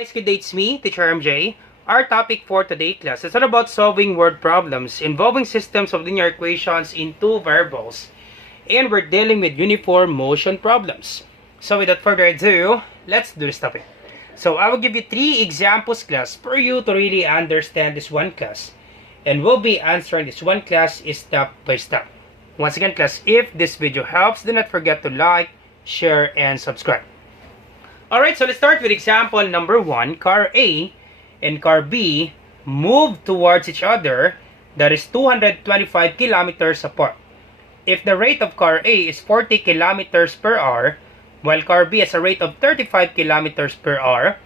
Guys, good day, it's me, Teacher MJ. Our topic for today class is all about solving word problems involving systems of linear equations in two variables. And we're dealing with uniform motion problems. So without further ado, let's do this topic. So I will give you 3 examples class for you to really understand this one class. And we'll be answering this one class step by step. Once again class, if this video helps, do not forget to like, share, and subscribe. Alright, so let's start with example number 1. Car A and car B move towards each other that is 225 kilometers apart. If the rate of car A is 40 kilometers per hour, while car B has a rate of 35 kilometers per hour,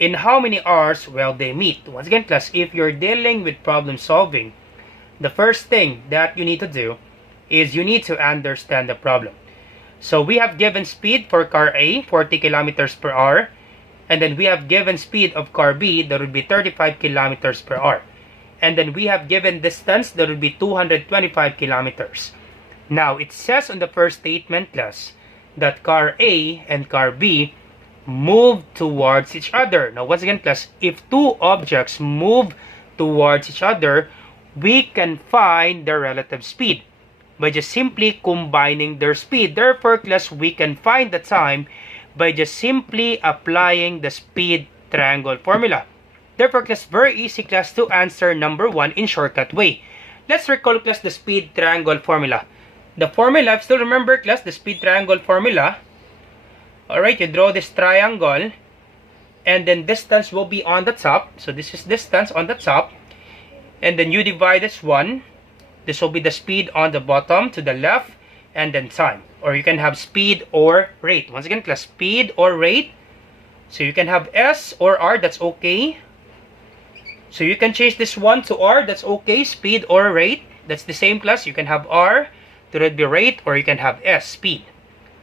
in how many hours will they meet? Once again, class, if you're dealing with problem solving, the first thing that you need to do is you need to understand the problem. So we have given speed for car A, 40 kilometers per hour. And then we have given speed of car B, that would be 35 kilometers per hour. And then we have given distance, that would be 225 kilometers. Now, it says on the first statement, class, that car A and car B move towards each other. Now, once again, class, if two objects move towards each other, we can find their relative speed by just simply combining their speed. Therefore, class, we can find the time by just simply applying the speed triangle formula. Therefore, class, very easy, class, to answer number 1 in shortcut way. Let's recall, class, the speed triangle formula. The formula, still remember, class, the speed triangle formula. Alright, you draw this triangle, and then distance will be on the top. So this is distance on the top. And then you divide this one. This will be the speed on the bottom to the left, and then time. Or you can have speed or rate. Once again, class, speed or rate. So you can have S or R, that's okay. So you can change this one to R, that's okay. Speed or rate, that's the same, class. You can have R to be rate, or you can have S, speed.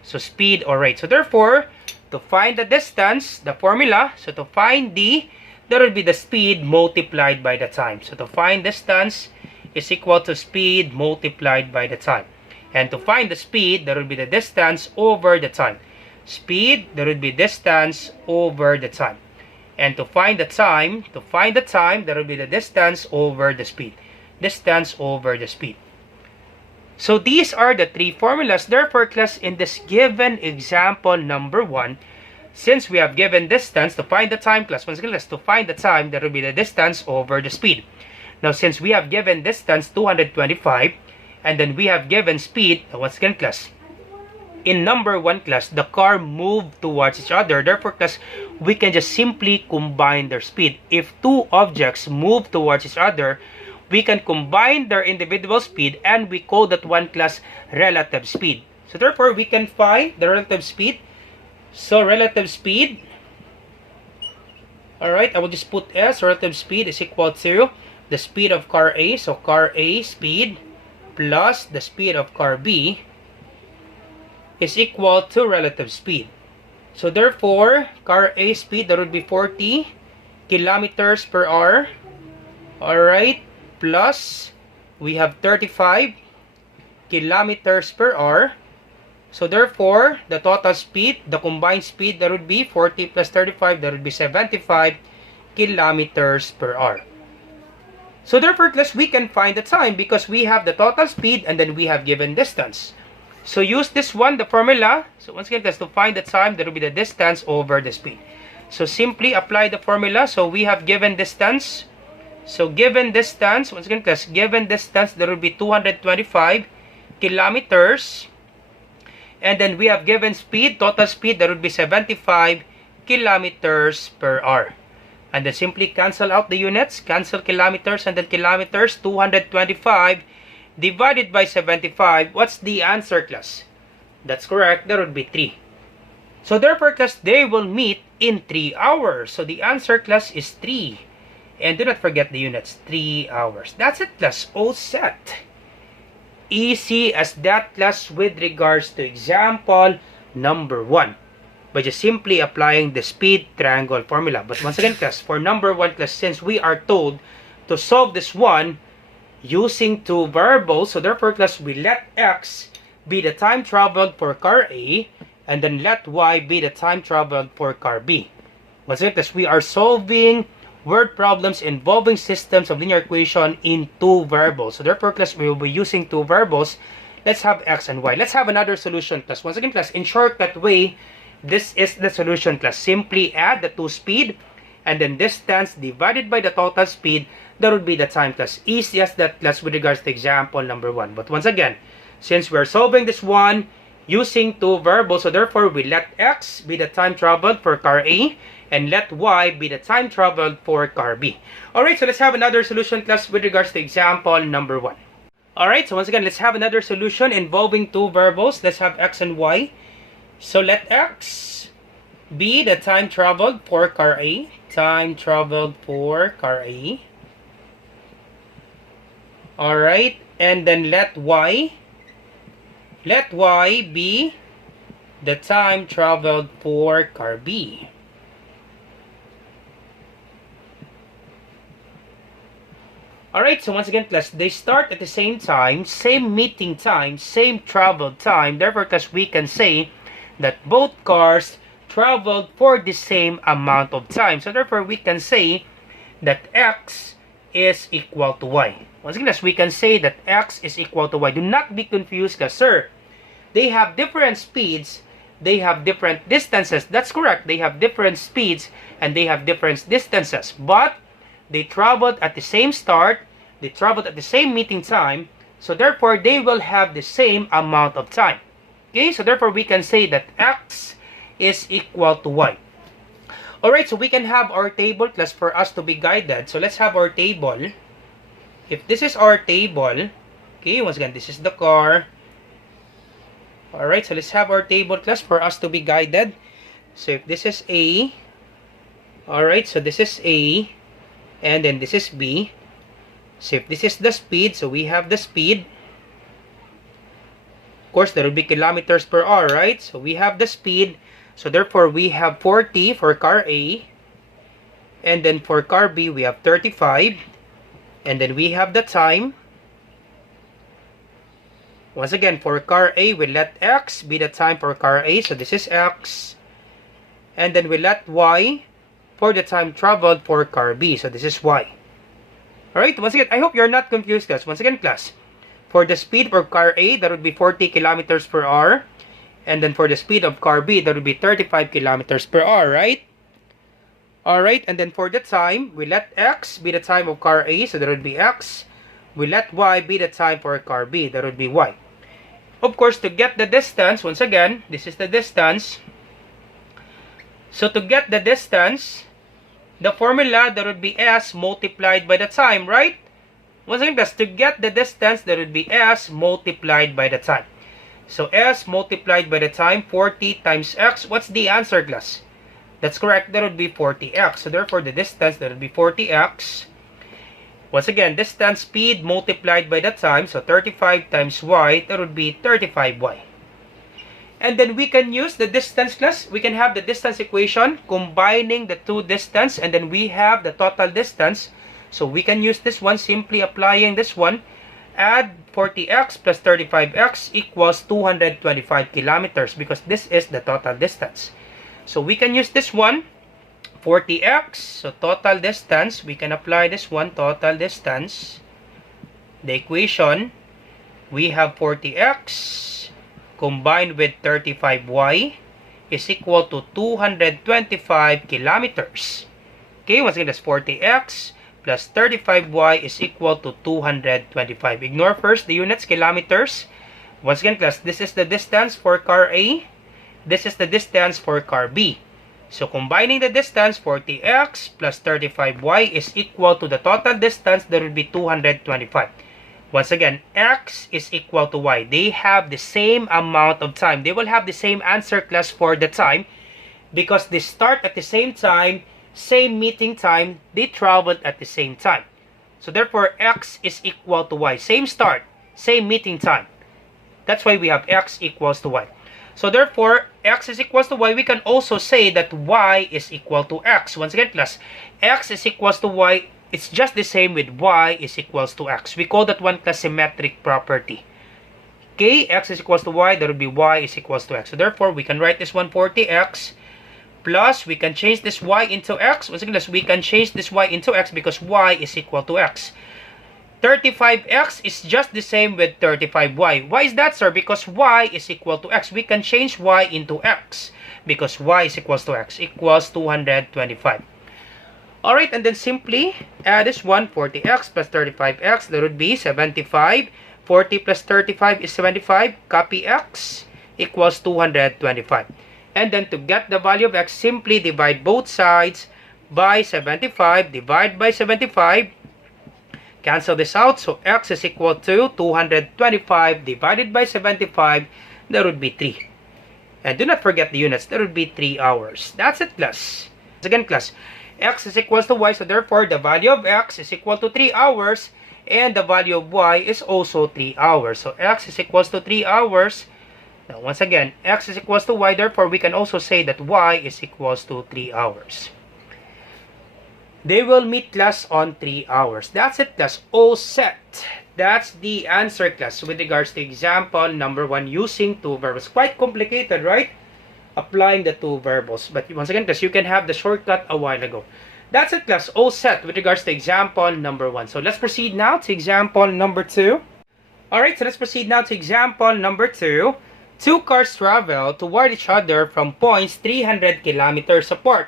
So speed or rate. So therefore, to find the distance, the formula, so to find D, that would be the speed multiplied by the time. So to find distance is equal to speed multiplied by the time. And to find the speed, that would be the distance over the time. Speed, that would be distance over the time. And to find the time, that would be the distance over the speed. Distance over the speed. So these are the 3 formulas. Therefore, class, in this given example number 1, since we have given distance, to find the time, class, once again, class, to find the time, that would be the distance over the speed. Now, since we have given distance 225, and then we have given speed, once again, class, in number 1, class, the car moved towards each other. Therefore, class, we can just simply combine their speed. If two objects move towards each other, we can combine their individual speed, and we call that one, class, relative speed. So therefore, we can find the relative speed. So relative speed, alright, I will just put S, relative speed is equal to the speed of car A. So car A speed plus the speed of car B is equal to relative speed. So therefore, car A speed, that would be 40 kilometers per hour. Alright, plus we have 35 kilometers per hour. So therefore, the total speed, the combined speed, that would be 40 plus 35, that would be 75 kilometers per hour. So therefore, class, we can find the time because we have the total speed and then we have given distance. So use this one, the formula. So once again, class, to find the time, that will be the distance over the speed. So simply apply the formula. So we have given distance. So given distance, once again, class, given distance, that will be 225 kilometers. And then we have given speed, total speed, that would be 75 kilometers per hour. And then simply cancel out the units, cancel kilometers and then kilometers. 225 divided by 75. What's the answer, class? That's correct, that would be 3. So therefore, class, they will meet in 3 hours. So the answer, class, is 3. And do not forget the units, 3 hours. That's it, class, all set. Easy as that, class, with regards to example number 1. By just simply applying the speed triangle formula. But once again, class, for number 1, class, since we are told to solve this one using 2 variables, so therefore, class, we let X be the time traveled for car A, and then let Y be the time traveled for car B. Once again, class, we are solving word problems involving systems of linear equation in two variables. So therefore, class, we will be using two variables. Let's have x and y. Let's have another solution, class. Once again, class, in shortcut way, this is the solution, class. Simply add the two speed and then distance divided by the total speed. That would be the time, class. Easy as that, class, with regards to example number 1. But once again, since we're solving this one using two variables, so therefore we let x be the time traveled for car A and let y be the time traveled for car B. Alright, so let's have another solution, class, with regards to example number 1. Alright, so once again, let's have another solution involving two variables. Let's have x and y. So let x be the time traveled for car A. Time traveled for car A. Alright, and then let y be the time traveled for car B. Alright, so once again, class, they start at the same time, same meeting time, same travel time. Therefore, class, we can say that both cars traveled for the same amount of time. So therefore, we can say that x is equal to y. Once again, class, we can say that x is equal to y. Do not be confused, class, sir. They have different speeds. They have different distances. That's correct. They have different speeds and they have different distances. But they traveled at the same start, they traveled at the same meeting time, so therefore they will have the same amount of time. Okay, so therefore we can say that x is equal to y. Alright, so we can have our table, class, for us to be guided. So let's have our table. If this is our table, okay, once again, this is the car. Alright, so let's have our table, class, for us to be guided. So if this is A, alright, so this is A, and then this is B. So if this is the speed, so we have the speed. Of course, that will be kilometers per hour, right? So we have the speed. So therefore, we have 40 for car A. And then for car B, we have 35. And then we have the time. Once again, for car A, we let x be the time for car A. So this is x. And then we let y for the time traveled for car B. So this is y. Alright, once again, I hope you're not confused, class. Once again, class, for the speed for car A, that would be 40 kilometers per hour. And then for the speed of car B, that would be 35 kilometers per hour, right? Alright, and then for the time, we let x be the time of car A, so that would be x. We let y be the time for car B, that would be y. Of course, to get the distance, once again, this is the distance. So to get the distance, the formula, that would be s multiplied by the time, right? Once again, that's to get the distance, that would be s multiplied by the time. So s multiplied by the time, 40 times x. What's the answer, class? That's correct, that would be 40x. So therefore, the distance, that would be 40x. Once again, distance, speed multiplied by the time. So 35 times y, that would be 35y. And then we can use the distance, class. We can have the distance equation combining the two distance, and then we have the total distance. So we can use this one, simply applying this one. Add 40x plus 35x equals 225 kilometers, because this is the total distance. So we can use this one, 40x, so total distance. We can apply this one, total distance. The equation, we have 40x combined with 35y is equal to 225 kilometers. Okay, once again, that's 40x plus 35y is equal to 225. Ignore first the units, kilometers. Once again, class, this is the distance for car A. This is the distance for car B. So combining the distance, 40x plus 35y is equal to the total distance, that will be 225. Once again, x is equal to y. They have the same amount of time. They will have the same answer, class, for the time, because they start at the same time, same meeting time, they traveled at the same time. So therefore, x is equal to y. Same start, same meeting time. That's why we have x equals to y. So therefore, x is equals to y. We can also say that y is equal to x. Once again, class, x is equals to y. It's just the same with y is equals to x. We call that one, class, symmetric property. Okay, x is equals to y, that would be y is equals to x. So therefore, we can write this one, 40x plus we can change this y into x. Once again, we can change this y into x because y is equal to x. 35x is just the same with 35y. Why is that, sir? Because y is equal to x. We can change y into x because y is equals to x equals 225. Alright, and then simply add this one, 40x plus 35x, that would be 75. 40 plus 35 is 75. Copy x equals 225. And then to get the value of x, simply divide both sides by 75. Divide by 75. Cancel this out. So x is equal to 225 divided by 75. That would be 3. And do not forget the units. That would be 3 hours. That's it, class. Again, class. X is equal to y. So therefore, the value of x is equal to 3 hours. And the value of y is also 3 hours. So x is equal to 3 hours. Now, once again, x is equal to y. Therefore, we can also say that y is equal to 3 hours. They will meet, class, on 3 hours. That's it, class. All set. That's the answer, class, with regards to example number 1 using two verbs. Quite complicated, right? Applying the two verbs. But once again, class, you can have the shortcut a while ago. That's it, class. All set with regards to example number 1. So let's proceed now to example number 2. Alright, so let's proceed now to example number 2. Two cars travel toward each other from points 300 kilometers apart.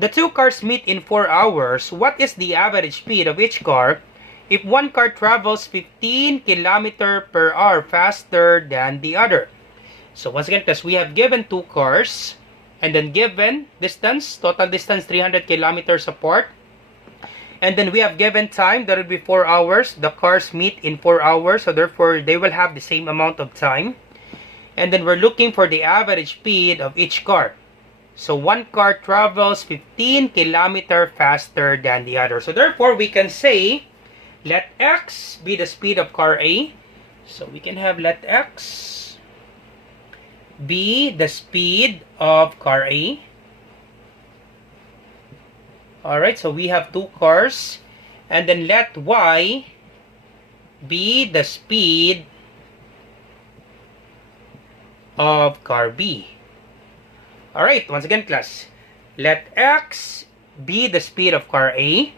The two cars meet in 4 hours. What is the average speed of each car if one car travels 15 km per hour faster than the other? So once again, class, we have given two cars and then given distance, total distance 300 kilometers apart. And then we have given time, that would be 4 hours. The cars meet in 4 hours, so therefore they will have the same amount of time. And then we're looking for the average speed of each car. So one car travels 15 km faster than the other. So therefore, we can say, let x be the speed of car A. So we can have let x be the speed of car A. Alright, so we have two cars. And then let y be the speed of car B. Alright, once again, class. Let x be the speed of car A.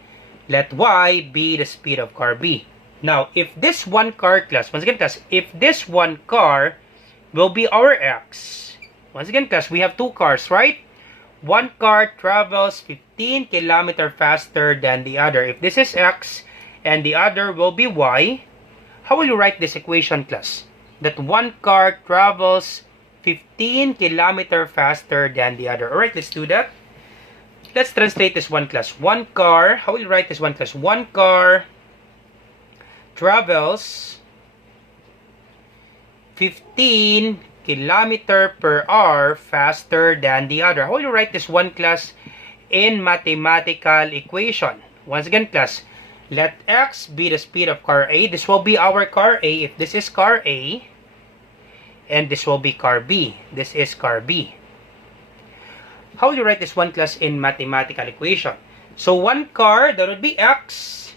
Let y be the speed of car B. Now, if this one car, class, once again, class, if this one car will be our x. Once again, class, we have two cars, right? One car travels 15 km faster than the other. If this is x and the other will be y, how will you write this equation, class? That one car travels 15 km faster than the other. Alright, let's do that. Let's translate this one, class. One car, how will you write this one, class? One car travels 15 km per hour faster than the other. How will you write this one, class, in mathematical equation? Once again, class, let x be the speed of car A. This will be our car A. If this is car A, and this will be car B. This is car B. How will you write this one, class, in mathematical equation? So one car, that would be x,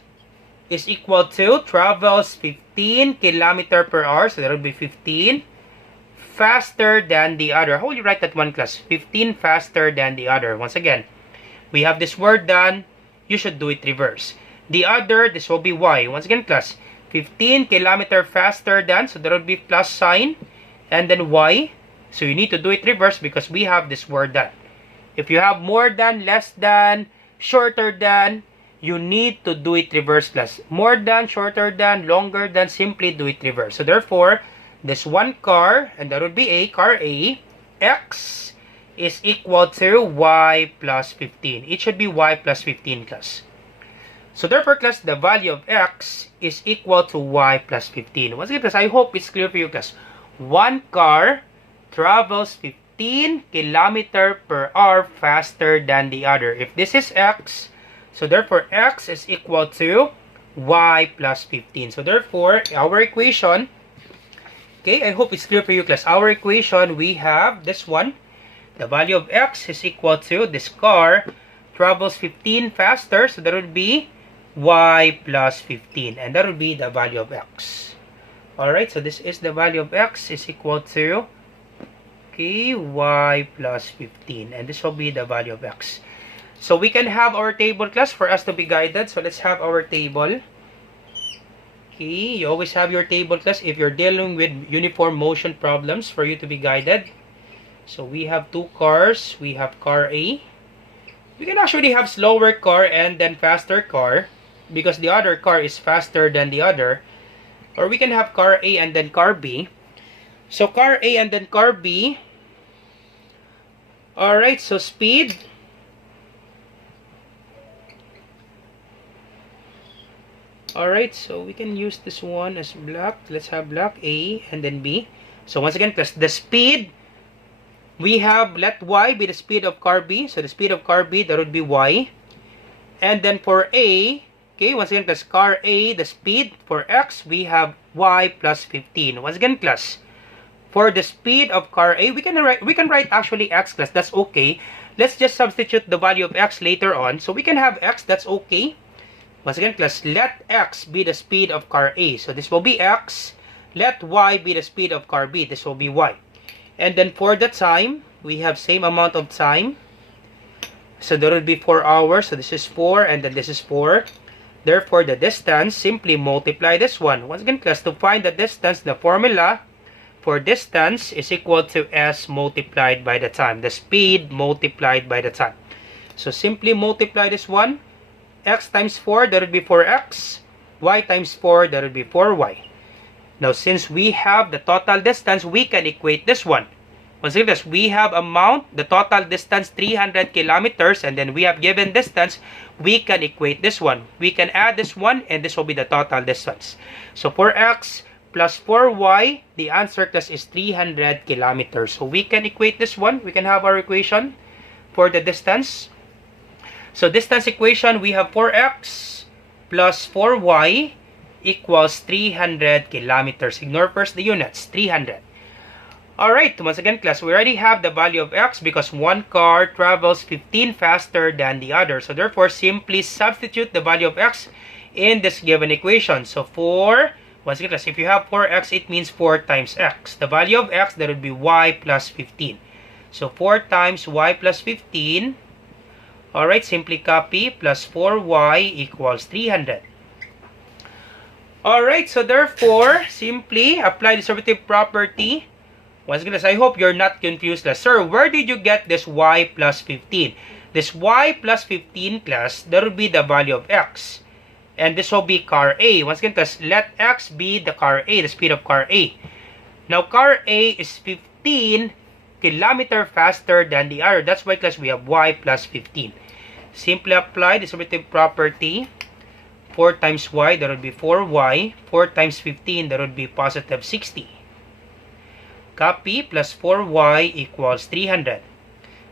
is equal to travels 15 km per hour. So that would be 15 faster than the other. How will you write that one, class? 15 faster than the other. Once again, we have this word done. You should do it reverse. The other, this will be y. Once again, class, 15 km faster than, so that would be plus sign. And then y, so you need to do it reverse because we have this word done. If you have more than, less than, shorter than, you need to do it reverse, class. More than, shorter than, longer than, simply do it reverse. So therefore, this one car, and that would be A, car A, x is equal to y plus 15. It should be y plus 15, class. So therefore, class, the value of x is equal to y plus 15. Once again, class, I hope it's clear for you, class. One car travels 15 km per hour faster than the other. If this is x, so therefore x is equal to y plus 15. So therefore, our equation, okay, I hope it's clear for you, class. Our equation, we have this one. The value of x is equal to this car travels 15 faster, so that would be y plus 15. And that would be the value of x. Alright, so this is the value of x is equal to, Okay, y plus 15. And this will be the value of x. So we can have our table, class, for us to be guided. So let's have our table. Okay, you always have your table, class, if you're dealing with uniform motion problems for you to be guided. So we have two cars. We have car A. We can actually have slower car and then faster car because the other car is faster than the other. Or we can have car A and then car B. So car A and then car B. Alright, so speed. Alright, so we can use this one as black. Let's have black A and then B. So once again, plus the speed. We have, let y be the speed of car B. So the speed of car B, that would be y. And then for A, okay, once again, plus car A, the speed. For x, we have y plus 15. Once again, class, for the speed of car A, we can write actually x, class. That's okay. Let's just substitute the value of x later on. So we can have x, that's okay. Once again, class, let x be the speed of car A. So this will be x. Let y be the speed of car B. This will be y. And then for the time, we have same amount of time. So there will be 4 hours. So this is 4 and then this is 4. Therefore, the distance, simply multiply this one. Once again, class, to find the distance, the formula for distance is equal to s multiplied by the time. The speed multiplied by the time. So simply multiply this one. X times 4, that would be 4x. Y times 4, that would be 4y. Now, since we have the total distance, we can equate this one. Once again, we have amount, the total distance, 300 kilometers, and then we have given distance, we can equate this one. We can add this one, and this will be the total distance. So, 4x plus 4y, the answer, class, is 300 kilometers. So, we can equate this one. We can have our equation for the distance. So, distance equation, we have 4x plus 4y equals 300 kilometers. Ignore first the units, 300. Alright, once again, class, we already have the value of x because one car travels 15 faster than the other. So, therefore, simply substitute the value of x in this given equation. So, 4, once again, class, if you have 4x, it means 4 times x. The value of x, that would be y plus 15. So, 4 times y plus 15. Alright, simply copy, plus 4y equals 300. Alright, so therefore, simply apply the derivative property. Once again, I hope you're not confused, class. Sir, where did you get this y plus 15? This y plus 15, class, that will be the value of x. And this will be car A. Once again, class, let x be the car A, the speed of car A. Now, car A is 15 kilometer faster than the other. That's why, class, we have y plus 15. Simply apply the derivative property. 4 times y, that would be 4y. 4 times 15, that would be positive 60. Copy, plus 4y equals 300.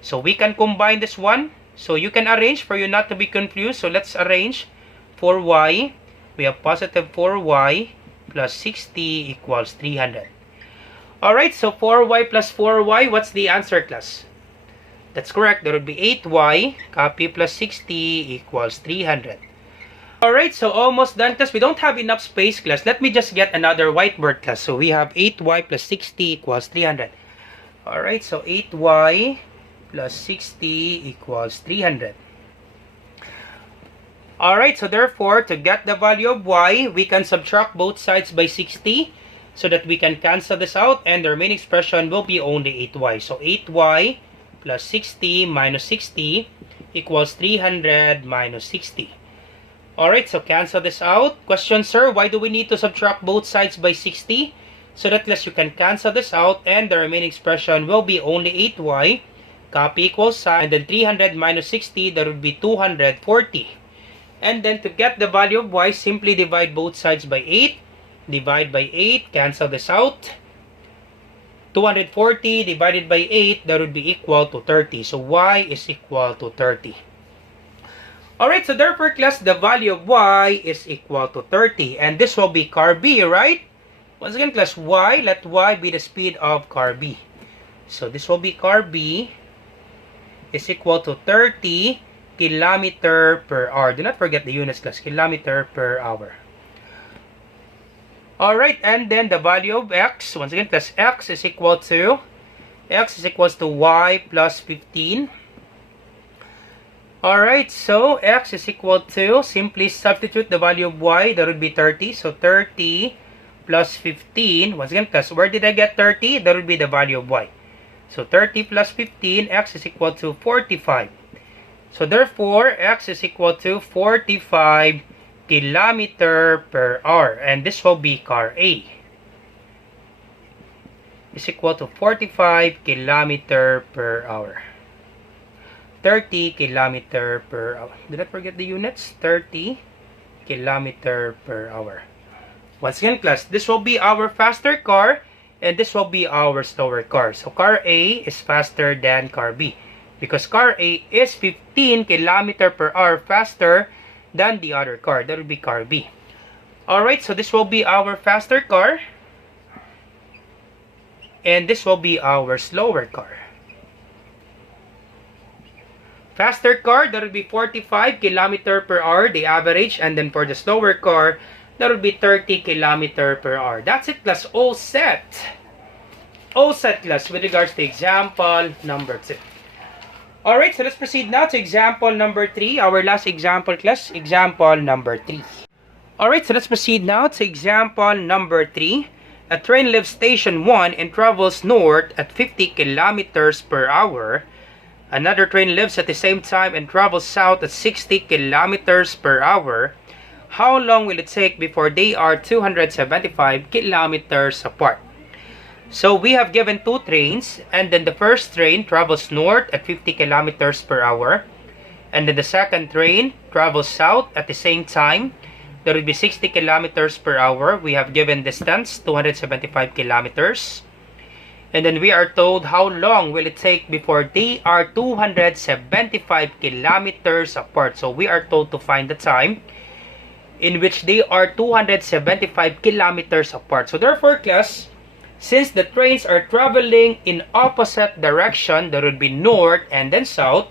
So we can combine this one. So you can arrange for you not to be confused. So let's arrange 4y. We have positive 4y plus 60 equals 300. Alright, so 4y plus 4y, what's the answer, class? That's correct. That would be 8y. Copy, plus 60 equals 300. Alright, so almost done, class. We don't have enough space, class. Let me just get another whiteboard, class. So we have 8y plus 60 equals 300. Alright, so 8y plus 60 equals 300. Alright, so therefore, to get the value of y, we can subtract both sides by 60 so that we can cancel this out and the remaining expression will be only 8y. So 8y plus 60 minus 60 equals 300 minus 60. Alright, so cancel this out. Question, sir, why do we need to subtract both sides by 60? So that less you can cancel this out and the remaining expression will be only 8y. Copy equals sign, and then 300 minus 60, that would be 240. And then to get the value of y, simply divide both sides by 8. Divide by 8, cancel this out. 240 divided by 8, that would be equal to 30. So y is equal to 30. Alright, so therefore, class, the value of y is equal to 30. And this will be car B, right? Once again, class, y, let y be the speed of car B. So this will be car B is equal to 30 kilometer per hour. Do not forget the units, class, kilometer per hour. Alright, and then the value of x, once again, class, x is equal to x is equals to y plus 15. Alright, so x is equal to, simply substitute the value of y, that would be 30. So 30 plus 15, once again, plus where did I get 30? That would be the value of y. So 30 plus 15, x is equal to 45. So therefore, x is equal to 45 kilometer per hour. And this will be car A. Is equal to 45 kilometer per hour. 30 kilometer per hour. Did I forget the units? 30 kilometer per hour. Once again, class, this will be our faster car and this will be our slower car. So car A is faster than car B because car A is 15 kilometer per hour faster than the other car. That will be car B. Alright, so this will be our faster car and this will be our slower car. Faster car, that would be 45 kilometer per hour, the average. And then for the slower car, that would be 30 kilometer per hour. That's it, class. All set. All set, class, with regards to example number 2. Alright, so let's proceed now to example number 3. Our last example, class. Example number 3. Alright, so let's proceed now to example number 3. A train leaves station 1 and travels north at 50 kilometers per hour. Another train leaves at the same time and travels south at 60 kilometers per hour. How long will it take before they are 275 kilometers apart? So we have given two trains, and then the first train travels north at 50 kilometers per hour. And then the second train travels south at the same time. That will be 60 kilometers per hour. We have given distance 275 kilometers. And then we are told how long will it take before they are 275 kilometers apart. So we are told to find the time in which they are 275 kilometers apart. So therefore, class, since the trains are traveling in opposite direction, that would be north and then south,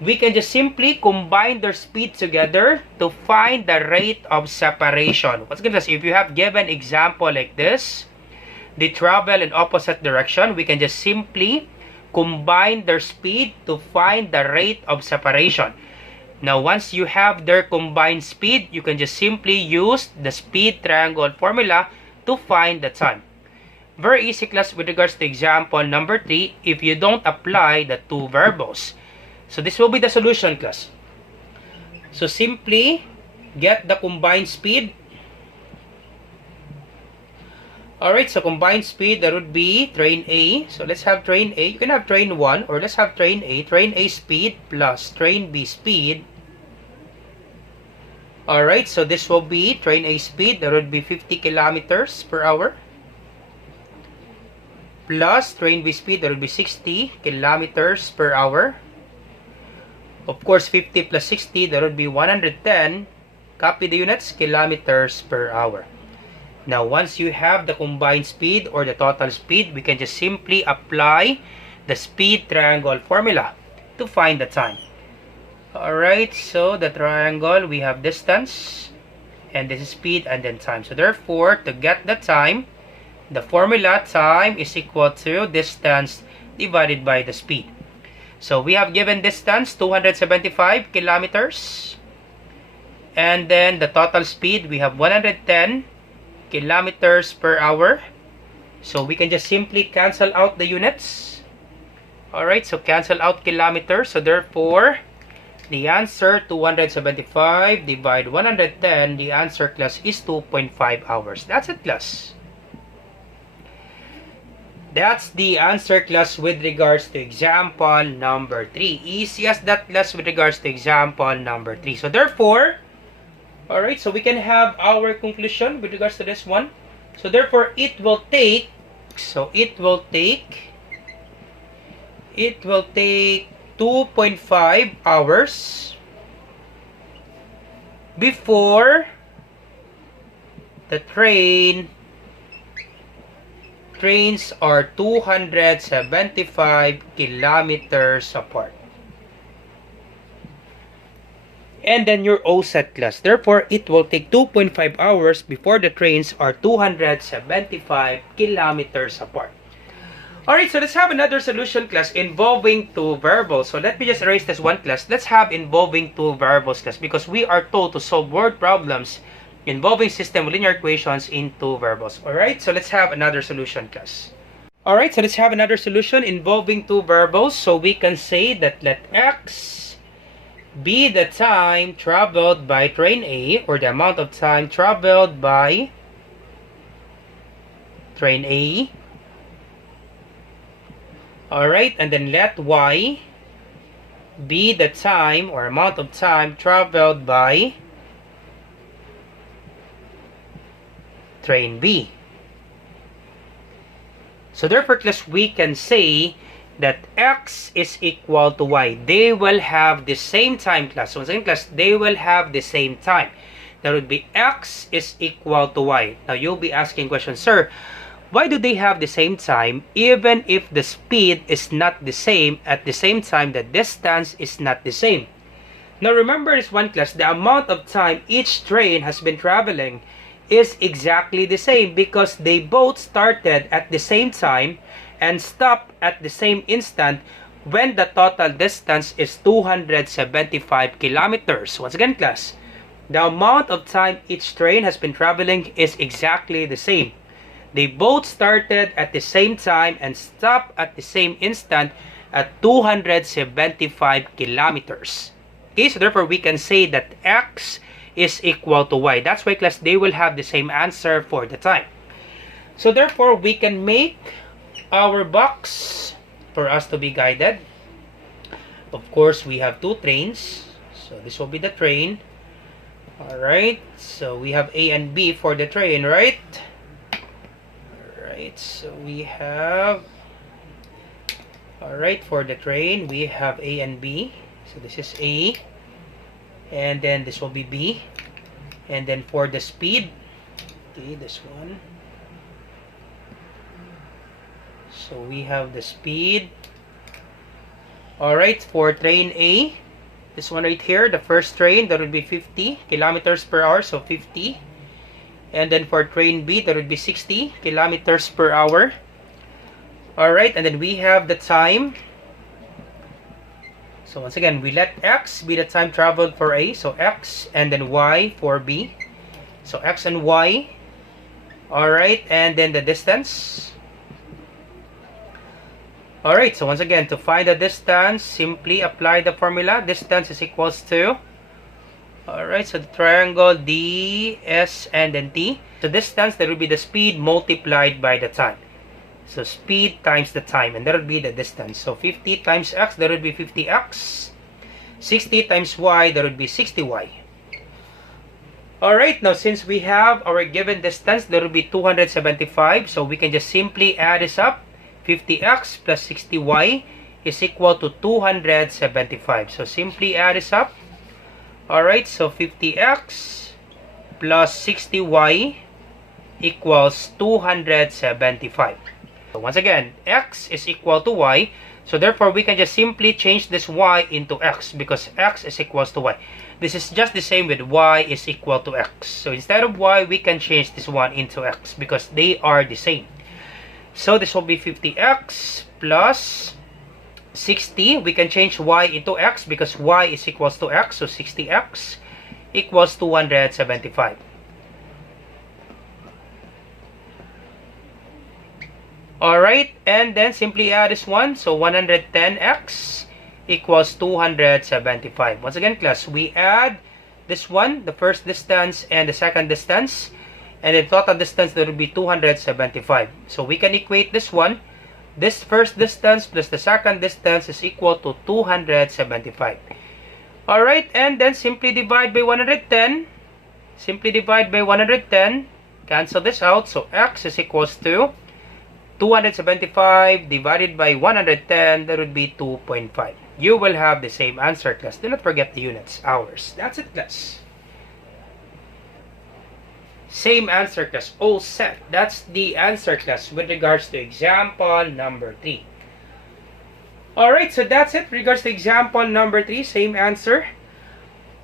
we can just simply combine their speed together to find the rate of separation. What's good, if you have given example like this, they travel in opposite direction, we can just simply combine their speed to find the rate of separation. Now, once you have their combined speed, you can just simply use the speed triangle formula to find the time. Very easy, class, with regards to example number 3 if you don't apply the two variables. So this will be the solution, class. So simply get the combined speed. Alright, so combined speed, that would be train A. So let's have train A. You can have train 1, or let's have train A. Train A speed plus train B speed. Alright, so this will be train A speed. That would be 50 kilometers per hour. Plus train B speed, that would be 60 kilometers per hour. Of course, 50 plus 60, that would be 110. Copy the units, kilometers per hour. Now, once you have the combined speed or the total speed, we can just simply apply the speed triangle formula to find the time. Alright, so the triangle, we have distance, and this is speed, and then time. So therefore, to get the time, the formula time is equal to distance divided by the speed. So we have given distance 275 kilometers, and then the total speed, we have 110 kilometers per hour. So we can just simply cancel out the units. Alright, so cancel out kilometers. So therefore, the answer 275 divide 110, the answer, class, is 2.5 hours. That's it, class. That's the answer, class, with regards to example number 3. Easy as that, class, with regards to example number 3. So therefore, alright, so we can have our conclusion with regards to this one. So therefore, it will take 2.5 hours before the trains are 275 kilometers apart. And then your O set, class. Therefore, it will take 2.5 hours before the trains are 275 kilometers apart. Alright, so let's have another solution class involving two variables. So let me just erase this one class. Let's have involving two variables class because we are told to solve word problems involving system of linear equations in two variables. Alright, so let's have another solution class. Alright, so let's have another solution involving two variables. So we can say that let x be the time traveled by train A, or the amount of time traveled by train A. Alright, and then let y be the time or amount of time traveled by train B. So therefore, class, we can say that x is equal to y. They will have the same time, class. Once again, class, they will have the same time. That would be x is equal to y. Now, you'll be asking questions, sir, why do they have the same time even if the speed is not the same, at the same time the distance is not the same? Now remember this one, class, the amount of time each train has been traveling is exactly the same because they both started at the same time and stopped at the same instant when the total distance is 275 kilometers. Once again, class, the amount of time each train has been traveling is exactly the same. They both started at the same time and stopped at the same instant at 275 kilometers. Okay, so therefore we can say that x is equal to y. That's why, class, they will have the same answer for the time. So therefore we can make our box for us to be guided. Of course, we have two trains. So this will be the train. Alright, so we have A and B for the train, right? Alright, so we have, alright, for the train, we have A and B. So this is A, and then this will be B. And then for the speed, okay, this one. So we have the speed. Alright, for train A, this one right here, the first train, that would be 50 kilometers per hour, so 50. And then for train B, that would be 60 kilometers per hour. Alright, and then we have the time. So once again, we let x be the time traveled for A, so x, and then y for B. So x and y. Alright, and then the distance. Alright, so once again, to find the distance, simply apply the formula. Distance is equals to, alright, so the triangle D, S, and then T. So distance, that will be the speed multiplied by the time. So speed times the time, and that will be the distance. So 50 times x, that would be 50x. 60 times y, that would be 60y. Alright, now since we have our given distance, that will be 275. So we can just simply add this up. 50x plus 60y is equal to 275. So simply add this up. Alright, so 50x plus 60y equals 275. So once again, x is equal to y. So therefore, we can just simply change this y into x because x is equals to y. This is just the same with y is equal to x. So instead of y, we can change this one into x because they are the same. So this will be 50x plus 60. We can change y into x because y is equals to x. So 60x equals 275. Alright, and then simply add this one. So 110x equals 275. Once again, class, we add this one, the first distance and the second distance. And the total distance, that will be 275. So we can equate this one. This first distance plus the second distance is equal to 275. Alright, and then simply divide by 110. Simply divide by 110. Cancel this out. So x is equals to 275 divided by 110. That would be 2.5. You will have the same answer, class. Do not forget the units, hours. That's it, class. Same answer, class. All set. That's the answer, class, with regards to example number 3. Alright, so that's it. Regards to example number 3, same answer.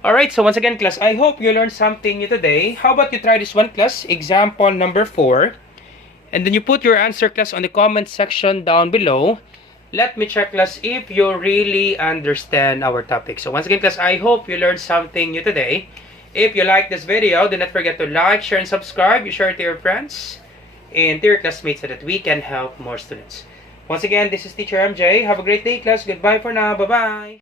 Alright, so once again, class, I hope you learned something new today. How about you try this one, class? Example number 4. And then you put your answer, class, on the comment section down below. Let me check, class, if you really understand our topic. So once again, class, I hope you learned something new today. If you like this video, do not forget to like, share, and subscribe. You share it to your friends and to your classmates so that we can help more students. Once again, this is Teacher MJ. Have a great day, class. Goodbye for now. Bye-bye.